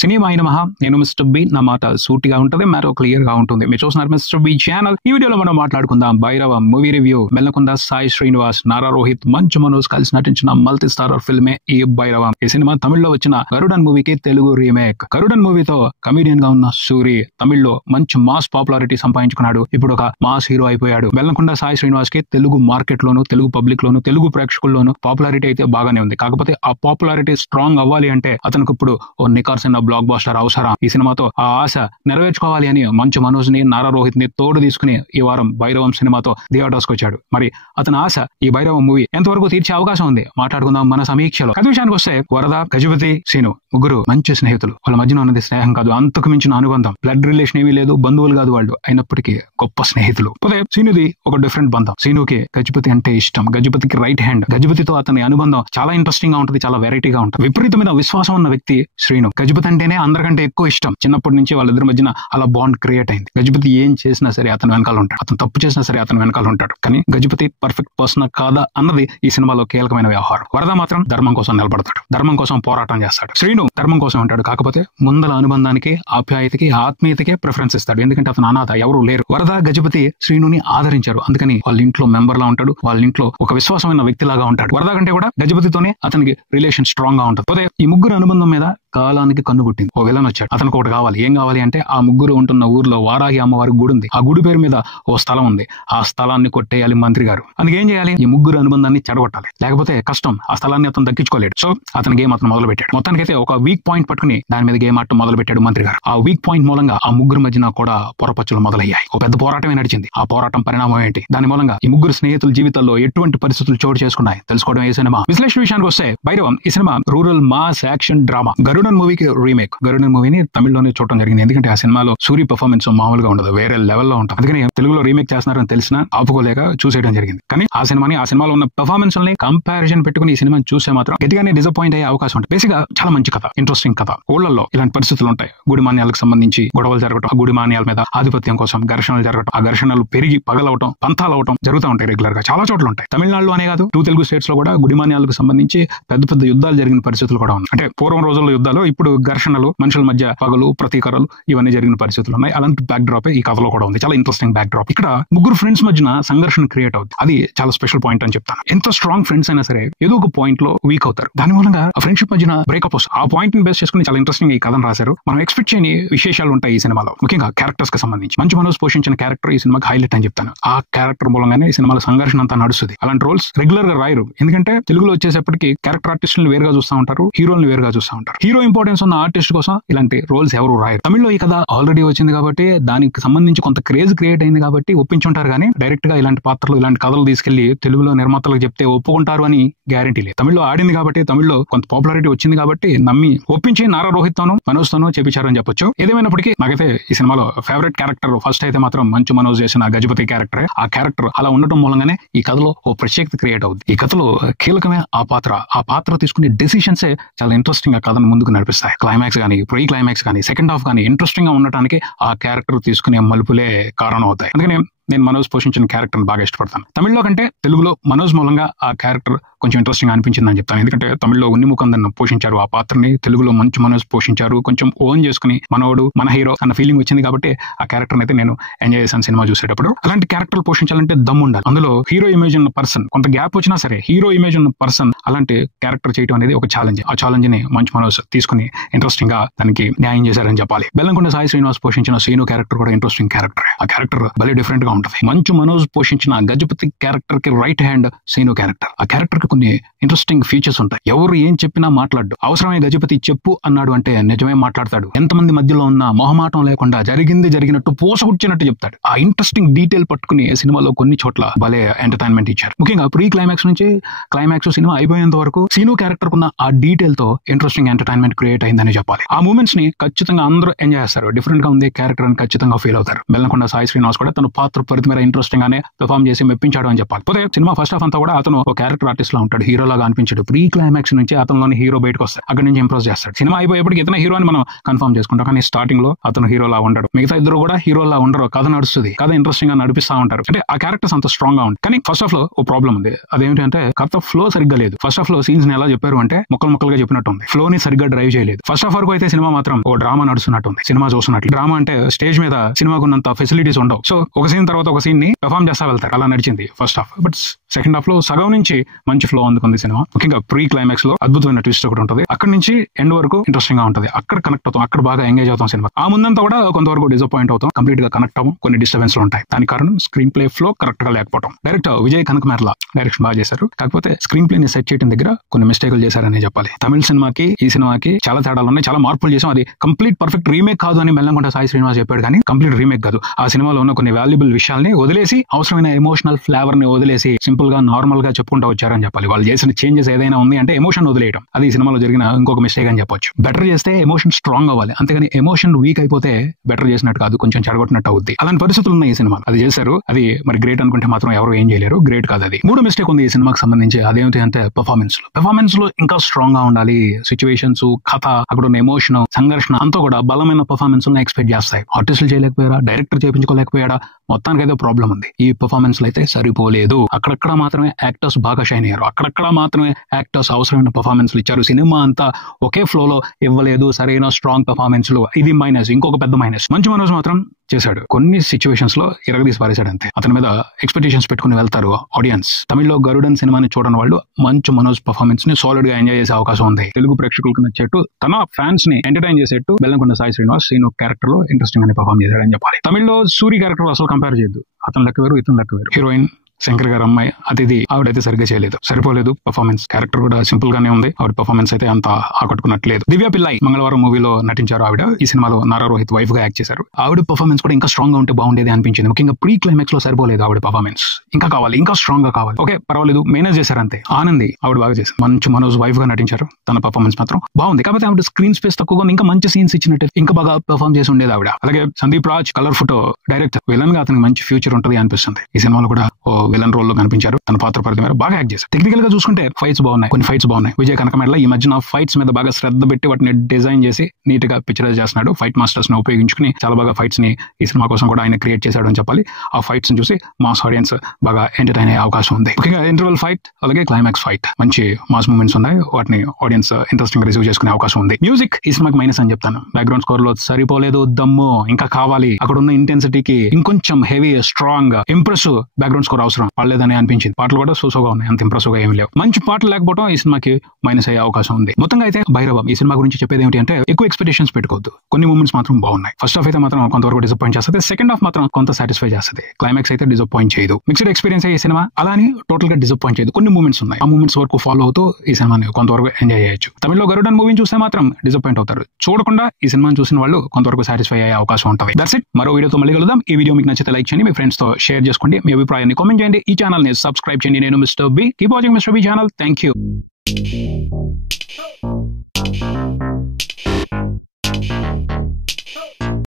Cinema అయిన మహా నేను మిస్టర్ బి నా మాట సూటిగా ఉంటుంది, మ్యాటర్ క్లియర్ గా ఉంటుంది. మీరు చూస్తున్నారు మిస్టర్ బి ఛానల్. ఈ వీడియోలో మనం మాట్లాడుకుందాం భైరవ మూవీ రివ్యూ. బెల్లకొండ సాయి శ్రీనివాస్, నారా రోహిత్, మంచు మనోజ్ కలిసి నటించిన మల్టీ స్టారర్ ఫిల్మే ఈ భైరవం. ఈ సినిమా తమిళ్లో వచ్చిన గరుడన్ మూవీకి తెలుగు రీమేక్. గరుడన్ మూవీతో కమీడియన్ గా ఉన్న సూరి తమిళ్లో మంచి మాస్ పాపులారిటీ సంపాదించుకున్నాడు. ఇప్పుడు ఒక మాస్ హీరో అయిపోయాడు. బెల్లకొండ సాయి శ్రీనివాస్ కి తెలుగు మార్కెట్ లోను, తెలుగు పబ్లిక్ లోను, తెలుగు ప్రేక్షకుల్లోను పాపులారిటీ అయితే బాగానే ఉంది. కాకపోతే ఆ పాపులారిటీ స్ట్రాంగ్ అవ్వాలి అంటే అతనికి ఇప్పుడు ఓ నికార్సైన బ్లాక్ బాస్టర్ అవసరం. ఈ సినిమాతో ఆ ఆశ నెరవేర్చుకోవాలి అని మంచు మనోజ్ ని, నారా రోహిత్ ని తోడు తీసుకుని ఈ వారం భైరవం సినిమాతో థియేటర్స్ కు వచ్చాడు. మరి అతని ఆశ ఈ భైరవం మూవీ ఎంతవరకు తీర్చే అవకాశం ఉంది మాట్లాడుకుందాం మన సమీక్షలో. కథ విషయానికి వస్తే వరద, గజపతి, సీను ముగ్గురు మంచి స్నేహితులు. వాళ్ళ మధ్యన ఉన్నది స్నేహం కాదు, అంతకు మించిన అనుబంధం. బ్లడ్ రిలేషన్ ఏమీ లేదు, బంధువులు కాదు వాళ్ళు, అయినప్పటికీ గొప్ప స్నేహితులు. పోతే సీనుది ఒక డిఫరెంట్ బంధం. సీనుకి గజపతి అంటే ఇష్టం, గజపతికి రైట్ హ్యాండ్. గజపతితో అతని అనుబంధం చాలా ఇంట్రెస్టింగ్ గా ఉంటుంది, చాలా వెరైటీగా ఉంటుంది. విపరీతమైన విశ్వాసం ఉన్న వ్యక్తి శ్రీను. గజపతి అంటేనే అందరికంటే ఎక్కువ ఇష్టం. చిన్నప్పటి నుంచి వాళ్ళిద్దరి మధ్యన అలా బాండ్ క్రియేట్ అయింది. గజపతి ఏం చేసినా సరే అతను వెనకాల ఉంటాడు, అతను తప్పు చేసినా సరే అతను వెనకాల ఉంటాడు. కానీ గజపతి పర్ఫెక్ట్ పర్సన్ కాదా అన్నది ఈ సినిమాలో కీలకమైన వ్యవహారం. వరద మాత్రం ధర్మం కోసం నిలబడతాడు, ధర్మం కోసం పోరాటం చేస్తాడు. శ్రీను ధర్మం కోసం ఉంటాడు, కాకపోతే ముందల అనుబంధానికి, ఆప్యాయతకి, ఆత్మీయతకే ప్రిఫరెన్స్ ఇస్తాడు. ఎందుకంటే అతను అనాథ, ఎవరు లేరు. వరద, గజపతి శ్రీనుని ఆదరించారు, అందుకని వాళ్ళ ఇంట్లో మెంబర్ లా ఉంటాడు, వాళ్ళ ఇంట్లో ఒక విశ్వాసమైన వ్యక్తిలాగా ఉంటాడు. వరద కంటే కూడా గజపతితోనే అతనికి రిలేషన్ స్ట్రాంగ్ గా ఉంటుంది. పోతే ఈ ముగ్గురు అనుబంధం మీద కాలానికి కన్నుగుట్టింది. ఓ విలన్ వచ్చాడు, అతనికి ఒకటి కావాలి. ఏం కావాలి అంటే ఆ ముగ్గురు ఉంటున్న ఊర్లో వారాహి అమ్మవారి గుడి ఉంది. ఆ గుడి పేరు మీద ఓ స్థలం ఉంది. ఆ స్థలాన్ని కొట్టేయాలి మంత్రి గారు. అందుకే ఏం చేయాలి, ఈ ముగ్గురు అనుబంధాన్ని చెడగొట్టాలి, లేకపోతే కష్టం. ఆ స్థలాన్ని అతను దక్కించుకోలేడు. సో అతను గేమ్ అతను మొదలు పెట్టాడు. మొత్తానికైతే ఒక వీక్ పాయింట్ పట్టుకుని దాని మీద గేమ్ ఆడటం మొదలు పెట్టాడు మంత్రి గారు. ఆ వీక్ పాయింట్ మూలంగా ఆ ముగ్గురు మధ్యన కూడా పొరపచ్చులు మొదలయ్యాయి. ఒక పెద్ద పోరాటమే నడిచింది. ఆ పోరాటం పరిణామం ఏంటి, దాని మూలంగా ఈ ముగ్గురు స్నేహితుల జీవితాల్లో ఎటువంటి పరిస్థితులు చోటు చేసుకున్నాయి తెలుసుకోవడం ఈ సినిమా. విశ్లేషణ విషయానికి వస్తే భైరవం ఈ cinema rural mass action drama. Garudan మూవీకి రీమేక్. గరుడన్ మూవీని తమిళ్లోనే చూడటం జరిగింది, ఎందుకంటే ఆ సినిమాలో సూరి పర్ఫార్మెన్స్ మామూలుగా ఉండదు, వేరే లెవెల్లో ఉంటుంది. అందుకని తెలుగులో రీమేక్ చేస్తున్నారని తెలిసినా ఆపుకోలేక చూసేయడం జరిగింది. కానీ ఆ సినిమాలో ఉన్న పర్ఫార్మెన్స్ ని కంపారిజన్ పెట్టుకుని ఈ సినిమాని చూసే మాత్రం గట్టిగానే డిసప్పాయింట్ అయ్యే అవకాశం ఉంటుంది. బేసిక్ గా చాలా మంచి కథ, ఇంట్రెస్టింగ్ కథ. ఊళ్ళల్లో ఇలాంటి పరిస్థితులు ఉంటాయి. గుడిమాన్యాలకు సంబంధించి గొడవలు జరగడం, ఆ గుడిమాన్యాల మీద ఆధిపత్యం కోసం ఘర్షణలు జరగడం, ఆ ఘర్షణలు పెరిగి పగలవటం, పంతాలవటం జరుగుతూ ఉంటాయి రెగ్యులర్ గా. చాలా చోట్ల ఉంటాయి. తమిళనాడులో అనే కాదు, 2 తెలుగు స్టేట్స్ లో కూడా గుడిమాన్యాలకు సంబంధించి పెద్ద పెద్ద యుద్ధాలు జరిగిన పరిస్థితులు కూడా ఉన్నాయి. అంటే పూర్వం రోజుల్లో యుద్ధాలు, ఇప్పుడు ఘర్షణలు, మనుషుల మధ్య పగలు, ప్రతీకారాలు ఇవన్నీ జరిగిన పరిస్థితులు ఉన్నాయి. అలాంటి బ్యాక్ డ్రాప్ ఈ కథలో కూడా ఉంది. చాలా ఇంట్రెస్టింగ్ బ్యాక్ డ్రాప్. ఇక్కడ ముగ్గురు ఫ్రెండ్స్ మధ్యన సంఘర్షణ క్రియేట్ అవుతుంది. అది చాలా స్పెషల్ పాయింట్ అని చెప్తాను. ఎంత స్ట్రాంగ్ ఫ్రెండ్స్ అయినా సరే ఏదో ఒక పాయింట్ లో వీక్ అవుతారు. దాని మూలంగా ఆ ఫ్రెండ్షిప్ మధ్యన బ్రేకప్ వస్తుంది. ఆ పాయింట్ ని బేస్ చేసుకుని చాలా ఇంట్రెస్టింగ్ ఈ కథను రాశారు. మనం ఎక్స్పెక్ట్ చేయని విశేషాలు ఉంటాయి ఈ సినిమాలో, ముఖ్యంగా క్యారెక్టర్స్ కి సంబంధించి. మంచు మనోజ్ పోషించిన క్యారెక్టర్ ఈ సినిమాకి హైలైట్ అని చెప్తాను. ఆ క్యారెక్టర్ మూలంగానే ఈ సినిమాలో సంఘర్షణ అంతా నడుస్తుంది. అలాంటి రోల్స్ రెగ్యులర్ గా రాయరు, ఎందుకంటే తెలుగులో వచ్చేసప్పటికి క్యారెక్టర్ ఆర్టిస్టులను వేరుగా చూస్తూ ఉంటారు, హీరోలను వేరుగా చూస్తూ ఉంటారు. హీరో ఇంపార్టెన్స్ ఉన్న ఆర్టిస్ట్ కోసం ఇలాంటి రోల్స్ ఎవరు రాయరు. తమిళ్లో ఈ కథ ఆల్రెడీ వచ్చింది కాబట్టి దానికి సంబంధించి కొంత క్రేజ్ క్రియేట్ అయింది కాబట్టి ఒప్పించుంటారు. కానీ డైరెక్ట్ గా ఇలాంటి పాత్రలు, ఇలాంటి కథలు తీసుకెళ్లి తెలుగులో నిర్మాతలకు చెప్తే ఒప్పుకుంటారు అని గ్యారంటీ లేదు. తమిళ్లో ఆడింది కాబట్టి, తమిళ్లో కొంత పాపులారిటీ వచ్చింది కాబట్టి నమ్మి ఒప్పించి నారా రోహిత్ తోనూ మనోజ్ తోనూ చేపించారని చెప్పొచ్చు. ఏదేమైనప్పటికీ నాకైతే ఈ సినిమాలో ఫేవరెట్ క్యారెక్టర్ ఫస్ట్ అయితే మాత్రం మంచు మనోజ్ చేసిన గజపతి క్యారెక్టర్. ఆ క్యారెక్టర్ అలా ఉండటం మూలంగానే ఈ కథలో ఓ ప్రత్యేకత క్రియేట్ అవుతుంది. ఈ కథలో కీలకమే ఆ పాత్ర తీసుకునే డెసిషన్సే చాలా ఇంట్రెస్టింగ్ గా కథను ముందుకు నడిపిస్తాయి. క్లైమాక్స్ కానీ, ప్రీ క్లైమాక్స్ కానీ, సెకండ్ హాఫ్ కానీ ఇంట్రెస్టింగ్ గా ఉండటానికి ఆ క్యారెక్టర్ తీసుకునే మలుపులే కారణం అవుతాయి. అందుకని నేను మనోజ్ పోషించిన క్యారెక్టర్ బాగా ఇష్టపడతాను. తమిళ్లో కంటే తెలుగులో మనోజ్ మూలంగా ఆ క్యారెక్టర్ కొంచెం ఇంట్రెస్టింగ్ అనిపించింది అని చెప్తాను. ఎందుకంటే తమిళ్లో ఉన్నిముకందన్ పోషించారు ఆ పాత్రని, తెలుగులో మంచు మనోజ్ పోషించారు. కొంచెం ఓన్ చేసుకుని మనోడు మన హీరో అన్న ఫీలింగ్ వచ్చింది కాబట్టి ఆ క్యారెక్టర్ అయితే నేను ఎంజాయ్ చేశాను సినిమా చూసేటప్పుడు. అలాంటి క్యారెక్టర్ పోషించాలంటే దమ్ము ఉండాలి. అందులో హీరో ఇమేజ్ ఉన్న పర్సన్, కొంత గ్యాప్ వచ్చినా సరే హీరో ఇమేజ్ ఉన్న పర్సన్ అలాంటి క్యారెక్టర్ చేయడం అనేది ఒక ఛాలెంజ్. ఆ ఛాలెంజ్ ని మంచు మనోజ్ తీసుకుని ఇంట్రెస్టింగ్ గా దానికి న్యాయం చేశారని చెప్పాలి. బెల్లంకొండ సాయి శ్రీనివాస్ పోషించిన సీను క్యారెక్టర్ కూడా ఇంట్రెస్టింగ్ క్యారెక్టర్. ఆ క్యారెక్టర్ భలే డిఫరెంట్ గా ఉంటుంది. మంచు మనోజ్ పోషించిన గజపతి క్యారెక్టర్ కి రైట్ హ్యాండ్ సీను క్యారెక్టర్. ఆ క్యారెక్టర్ కి కొన్ని ఇంట్రెస్టింగ్ ఫీచర్స్ ఉంటాయి. ఎవరు ఏం చెప్పినా మాట్లాడు, అవసరమే గజపతి చెప్పు అన్నాడు అంటే నిజమే మాట్లాడతాడు. ఎంతమంది మధ్యలో ఉన్నా మొహమాటం లేకుండా జరిగినట్టు పోసగుచ్చినట్టు చెప్తాడు. ఆ ఇంట్రెస్టింగ్ డీటెయిల్ పట్టుకుని సినిమాలో కొన్ని చోట్ల భలే ఎంటర్టైన్మెంట్ ఇచ్చారు. ముఖ్యంగా ప్రీ క్లైమాక్స్ నుంచి క్లైమాక్స్ సినిమా అయిపోయేంత వరకు సీను క్యారెక్టర్ కున్న ఆ డీటెయిల్ తో ఇంట్రెస్టింగ్ ఎంటర్టైన్మెంట్ క్రియేట్ అయిందని చెప్పాలి. ఆ మూమెంట్స్ ని ఖచ్చితంగా అందరూ ఎంజాయ్ చేస్తారు. డిఫరెంట్ గా ఉంది క్యారెక్టర్ అని ఖచ్చితంగా ఫీల్ అవుతారు. బెల్లంకొండ సాయి శ్రీనివాస్ కూడా తన పాత్ర పరిధి మీద ఇంట్రెస్టింగ్ గానే పెర్ఫార్మ్ చేసి మెప్పించాడు అని చెప్పాలి. పోతే సినిమా ఫస్ట్ హాఫ్ అంతా కూడా అతను ఒక క్యారెక్టర్ ఆర్టిస్ట్ లా ఉంటాడు, హీరోలాగా అనిపించాడు. ప్రీ క్లైమాక్స్ నుంచి అతనిలోని హీరో బయటకు వస్తాడు, అక్కడ నుంచి ఇంప్రెస్ చేస్తాడు. సినిమా అయిపోయేప్పటికి ఇతను హీరో అని మనం కన్ఫర్మ్ చేసుకుంటాం, కానీ స్టార్టింగ్ లో అతను హీరోలా ఉండడు, మిగతా ఇద్దరు కూడా హీరోలా ఉండరు. కథ నడుస్తుంది, కథ ఇంట్రెస్టింగ్ గా నడిపిస్తా ఉంటారు. అంటే ఆ క్యారెక్టర్స్ అంత స్ట్రాంగ్ గా ఉంటాయి. కానీ ఫస్ట్ హాఫ్ లో ఓ ప్రాబ్లం ఉంది, అదేంటంటే కథ ఫ్లో సరిగ్గా లేదు. ఫస్ట్ హాఫ్ లో సీన్స్ ని ఎలా చెప్పారు అంటే ముక్కలుగా చెప్పినట్టు ఉంది, ఫ్లో ని సరిగ్గా డ్రైవ్ చేయలేదు. ఫస్ట్ హాఫ్ వరకు అయితే సినిమా మాత్రం ఓ డ్రామా నడుస్తున్నట్టు ఉంది, సినిమా చూస్తున్నట్లు. డ్రామా అంటే స్టేజ్ మీద సినిమాకు ఉన్నంత ఫెసిలిటీస్ ఉండవు, సో ఒక సీన్ తర్వాత ఒక సీన్ ని పెర్ఫార్మ్ చేస్తా వెళ్తారు, అలా నడిచింది first half. But second half లో సగం నుంచి మంచి ఫ్లో అందుకుంది సినిమా. ముఖ్యంగా ప్రీ క్లైమాక్స్ లో అద్భుతమైన ట్విస్ట్ ఒకటి ఉంటుంది, అక్కడ నుంచి ఎండ్ వరకు ఇంట్రెస్టింగ్ గా ఉంటుంది. అక్కడ కనెక్ట్ అవుతాం, అక్కడ బాగా ఎంగేజ్ అవుతాం సినిమా. ఆ ముందంతా కూడా కొంతవరకు డిసప్పాయింట్ అవుతాం, కంప్లీట్ గా కనెక్ట్ అవ్వం, కొన్ని డిస్టర్బెన్స్ ఉంటాయి. దానికి కారణం స్క్రీన్ ప్లే ఫ్లో కరెక్ట్ గా లేకపోవడం. డైరెక్టర్ విజయ్ కనకమేరల డైరెక్షన్ బాగా చేశారు, కాకపోతే స్క్రీన్ ప్లే ని సెట్ చేయడం దగ్గర కొన్ని మిస్టేకులు చేశారని చెప్పాలి. తమిళ సినిమాకి ఈ సినిమాకి చాలా తేడాలు ఉన్నాయి, చాలా మార్పులు చేసాం. అది కంప్లీట్ పర్ఫెక్ట్ రీమేక్ కాదు అని మెల్లంకొండ సాయి శ్రీనివాస్ చెప్పాడు, కానీ కంప్లీట్ రీమేక్ కాదు. ఆ సినిమాలో ఉన్న కొన్ని వాల్యుబుల్ విషయాల్ని వదిలేసి, అవసరమైన ఎమోషనల్ ఫ్లేవర్ ని వదిలేసి సింపుల్ గా నార్మల్ గా చెప్పుకుంటూ వచ్చారని చెప్పాలి. వాళ్ళు చేసిన చేంజెస్ ఏదైనా ఉంది అంటే ఎమోషన్ వదిలేయడం, అది ఈ సినిమాలో జరిగిన ఇంకొక మిస్టేక్ అని చెప్పొచ్చు. బెటర్ చేస్తే ఎమోషన్ స్ట్రాంగ్ అవ్వాలి, అంతేగాని ఎమోషన్ వీక్ అయిపోతే బెటర్ చేసినట్టు కాదు, కొంచెం చెడగొట్టినట్టు అవుద్ది. అలాంటి పరిస్థితులు ఉన్నాయి ఈ సినిమా. అది చేశారు, అది మరి గ్రేట్ అనుకుంటే మాత్రం ఎవరు ఏం చేయలేరు, గ్రేట్ కాదు అది. మూడో మిస్టేక్ ఉంది ఈ సినిమాకి సంబంధించి, అదేంటి అంటే పర్ఫార్మెన్స్ లో ఇంకా స్ట్రాంగ్ గా ఉండాలి. సిచ్యువేషన్స్, కథ, అక్కడ ఉన్న ఎమోషన్, సంఘర్షణ అంతా కూడా బలమైన పర్ఫార్మెన్స్ ఎక్స్పెక్ట్ చేస్తాయి. ఆర్టిస్టులు చేయలేకపోయారా, డైరెక్టర్ చేయించుకోలేకపోయాడా, మొత్తానికి అయితే ప్రాబ్లం ఉంది. ఈ పర్ఫార్మెన్స్ లో అయితే సరిపోలేదు. అక్కడక్కడ మాత్రమే యాక్టర్స్ బాగా షైన్ అయ్యారు, అక్కడక్కడ మాత్రమే యాక్టర్స్ అవసరమైన పర్ఫార్మెన్స్ ఇచ్చారు. సినిమా అంతా ఒకే ఫ్లో లో ఇవ్వలేదు సరైన స్ట్రాంగ్ పర్ఫార్మెన్స్ లు, ఇది మైనస్. ఇంకొక పెద్ద మైనస్, మంచు మనోజ్ మాత్రం చేశాడు, కొన్ని సిచ్యువేషన్స్ లో ఇరగదీసి పారేశాడు అంతే. అతని మీద ఎక్స్పెక్టేషన్స్ పెట్టుకుని వెళ్తారు ఆడియన్స్. తమిళ్లో గరుడన్ సినిమాని చూడని వాళ్ళు మంచు మనోజ్ పర్ఫార్మెన్స్ ని సాలిడ్ గా ఎంజాయ్ చేసే అవకాశం ఉంది. తెలుగు ప్రేక్షకులకు నచ్చేట్టు, తన ఫ్యాన్స్ ని ఎంటర్టైన్ చేసేట్టు బెల్లంకొండ సాయి శ్రీనివాస్ సీను క్యారెక్టర్ లో ఇంట్రెస్టింగ్ అని పర్ఫార్మ్ చేశాడని చెప్పాలి. తమిళ్లో సూరి క్యారెక్టర్ అసలు కంపేర్ చేయొద్దు, అతను లెక్క వేరు, ఇతను లెక్క వేరు. హీరోయిన్ శంకర్ గారు అమ్మాయి అతిథి, ఆవిడైతే సరిగ్గా చేయలేదు, సరిపోలేదు పర్ఫార్మెన్స్. క్యారెక్టర్ కూడా సింపుల్ గానే ఉంది, ఆవిడ పర్ఫార్మెన్స్ అయితే అంత ఆకట్టుకున్నట్లేదు. దివ్య పిల్లై మంగళవారం మూవీలో నటించారు, ఆవిడ ఈ సినిమాలో నారా రోహిత్ వైఫ్ గా యాక్ట్ చేశారు. ఆవిడ పర్ఫార్మెన్స్ కూడా ఇంకా స్ట్రాంగ్ గా ఉంటే బాగుండేది అనిపించింది. ముఖ్యంగా ప్రీ క్లైమాక్స్ లో సరిపోలేదు ఆవిడ పర్ఫార్మెన్స్, ఇంకా కావాలి, ఇంకా స్ట్రాంగ్ గా కావాలి. ఓకే పర్వాలేదు, మేనేజ్ చేశారు అంతే. ఆనంది ఆవిడ బాగా చేశారు, మంచు మనోజ్ వైఫ్ గా నటించారు, తన పర్ఫార్మెన్స్ మాత్రం బాగుంది. కాకపోతే ఆవిడ స్క్రీన్ స్పేస్ తక్కువగా, ఇంకా మంచి సీన్స్ ఇచ్చినట్టు ఇంకా బాగా పర్ఫార్మ్ చేసి ఉండేది ఆవిడ. అలాగే Sandeep Raj colour photo director, villain గా అతనికి మంచి ఫ్యూచర్ ఉంటుంది అనిపిస్తుంది. ఈ సినిమాలో కూడా ఓ విలన్ రోల్ లో కనిపించారు, తన పాత్ర పరిధి మీద బాగా యాక్ట్ చేశారు. టెక్నికల్ గా చూసుకుంటే ఫైట్స్ బాగున్నాయి, కొన్ని ఫైట్స్ బాగున్నాయి. విజయ్ కనకమేరల ఈ మధ్యన ఫైట్స్ మీద బాగా శ్రద్ధ పెట్టి వాటిని డిజైన్ చేసి నీట్ గా పిక్చరైజ్ చేస్తున్నాడు. ఫైట్ మాస్టర్స్ ని ఉపయోగించుకుని చాలా బాగా ఫైట్స్ ని ఈ సినిమా కోసం కూడా ఆయన క్రియేట్ చేశాడు అని చెప్పాలి. ఆ ఫైట్స్ ని చూసి మాస్ ఆడియన్స్ బాగా ఎంటర్టైన్ అయ్యే అవకాశం ఉంది. ముఖ్యంగా ఇంటర్వెల్ ఫైట్ అలాగే క్లైమాక్స్ ఫైట్ మంచి మాస్ మూమెంట్స్ ఉన్నాయి, వాటిని ఆడియన్స్ ఇంట్రెస్టింగ్ గా రిసీవ్ చేసుకునే అవకాశం ఉంది. మ్యూజిక్ ఈ సినిమాకి మైనస్ అని చెప్తాను. బ్యాక్గ్రౌండ్ స్కోర్ లో సరిపోలేదు, దమ్ము ఇంకా కావాలి. అక్కడ ఉన్న ఇంటెన్సిటీకి ఇంకొంచెం heavy strong impressive background score అవసరం పడలేదని అనిపించింది. పాటలు కూడా సోసోగా ఉన్నాయి, అంత ఇంప్రెసివ్ గా ఏమి లేవు. మంచి పాటలు లేకపోవడం ఈ సినిమాకి మైనస్ అయ్యే అవకాశం ఉంది. మొత్తంగా అయితే భైరవం ఈ సినిమా గురించి చెప్పేది ఏంటి అంటే, ఎక్కువ ఎక్స్పెక్టేషన్స్ పెట్టుకోవద్దు. కొన్ని మూమెంట్స్ మాత్రం బాగున్నాయి. ఫస్ట్ హాఫ్ అయితే మాత్రం కొంతవరకు డిసప్పాయింట్ చేస్తుంది, సెకండ్ హాఫ్ మాత్రం కొంత సాటిస్ఫై చేస్తుంది. క్లైమాక్స్ అయితే డిసప్పాయింట్ చేయదు. మిక్స్డ్ ఎక్స్పీరియన్స్ అయ్యే సినిమా, అలానే టోటల్ గా డిసప్పాయింట్ చేయదు. కొన్ని మూమెంట్స్ ఉన్నాయి, ఆ మూమెంట్స్ వరకు ఫాలో అవుతూ ఈ సినిమాని కొంతవరకు ఎంజాయ్ చేయొచ్చు. తమిళ్లో గరుడన్ మూవీని చూస్తే మాత్రం డిసప్పాయింట్ అవుతారు. చూడకుండా ఈ సినిమాని చూసిన వాళ్ళు కొంతవరకు సాటిస్ఫై అయ్యే అవకాశం ఉంటుంది. That's it. మరో వీడియోతో మళ్ళీ కలుద్దాం. ఈ వీడియో మీకు నచ్చితే లైక్ చేయండి, మీ ఫ్రెండ్స్ తో షేర్ చేసుకోండి, మీ అభిప్రాయాన్ని కామెంట్ చేయండి, ఈ ఛానల్ ని సబ్స్క్రైబ్ చేయండి. నేను Mr B. Keep watching Mr B channel. Thank you.